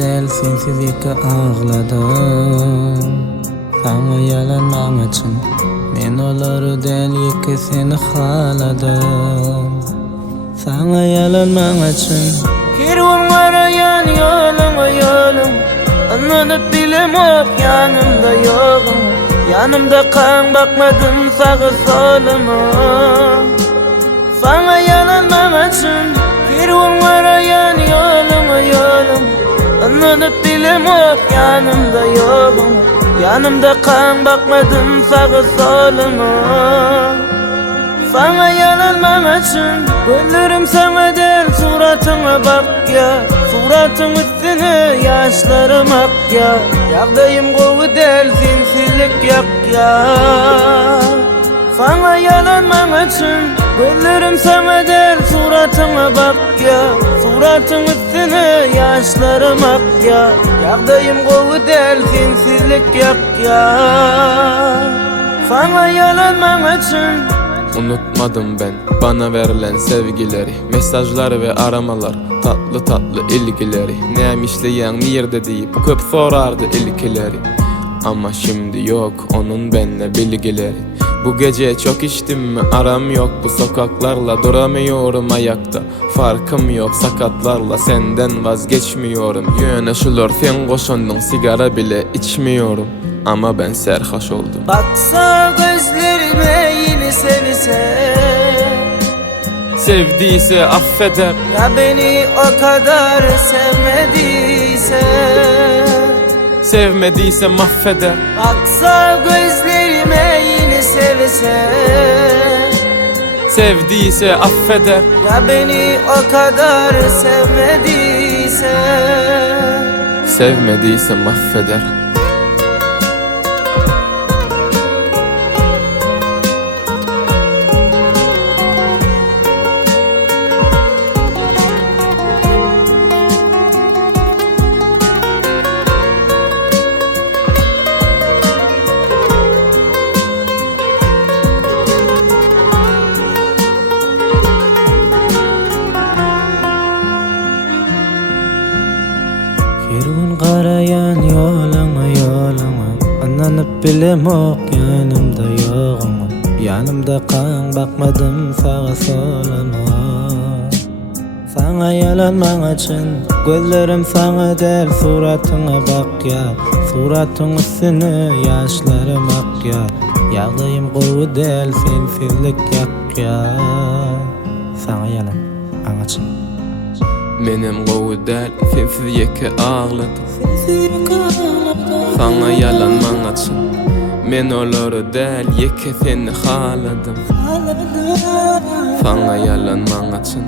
del sensiz ýeke ağladım. Sana yalanmak için men olary del ýeke seni haladım. Sana yalanmak için kerwanlara yan yolum anlanyp bilemok yanımda ýogum. Yanımda kan bakmadım sağa soluma. Sana yalanmak için kerwanlara yan yolum anlanyp bilemok yanımda ýogum. Yanımda kan bakmadım sağa soluma. Sana yalanmak için gözlerim sana del suratyna bak ya. Suratyň üstüne ýaşlarym ak ya. Ýagdaýym gowy del sensizlik yak ya. Sana yalanmak için gözlerim sana del suratyna bak ya. Suratyň üstüne ýaşlarym ak ya. Ýagdaýym gowy del sensizlik yak ya. Sana yalanmak için unutmadım ben bana verilen sevgileri, mesajlar ve aramalar, tatlı tatlı ilgileri. Nämişleýäň nirde diýip köp sorardy ilkileri. Ama şimdi yok onun benle bilgileri. Bu gece çok içtim mi aram yok, bu sokaklarla duramıyorum ayakta. Farkım yok sakatlarla, senden vazgeçmiyorum. Ýöneşiler sen goşandyň sigara bile içmiyorum. Ama ben serhoş oldum. baksa gözlerime yine sevse, sevdiyse affeder. ya beni o kadar sevmediyse, sevmediyse mahveder. baksa gözlerime yine sevse, sevdiyse affeder. ya beni o kadar sevmediyse, sevmediyse mahveder. Kerwan garayan ýoluma anlanyp bilemok yanımda ýogum. Yanımda kan bakmadım sağa soluma. Sana yalanmak için gözlerim sana del suratyna bak ya. Suratyň üstüne ýaşlarym ak ya. Ýagdaýym gowy del sensizlik yak ya. Sana yalanmak için Menem gowy del sensiz ýeke ağladım. Sana yalanmak için men olary del ýeke seni haladım. Sana yalanmak için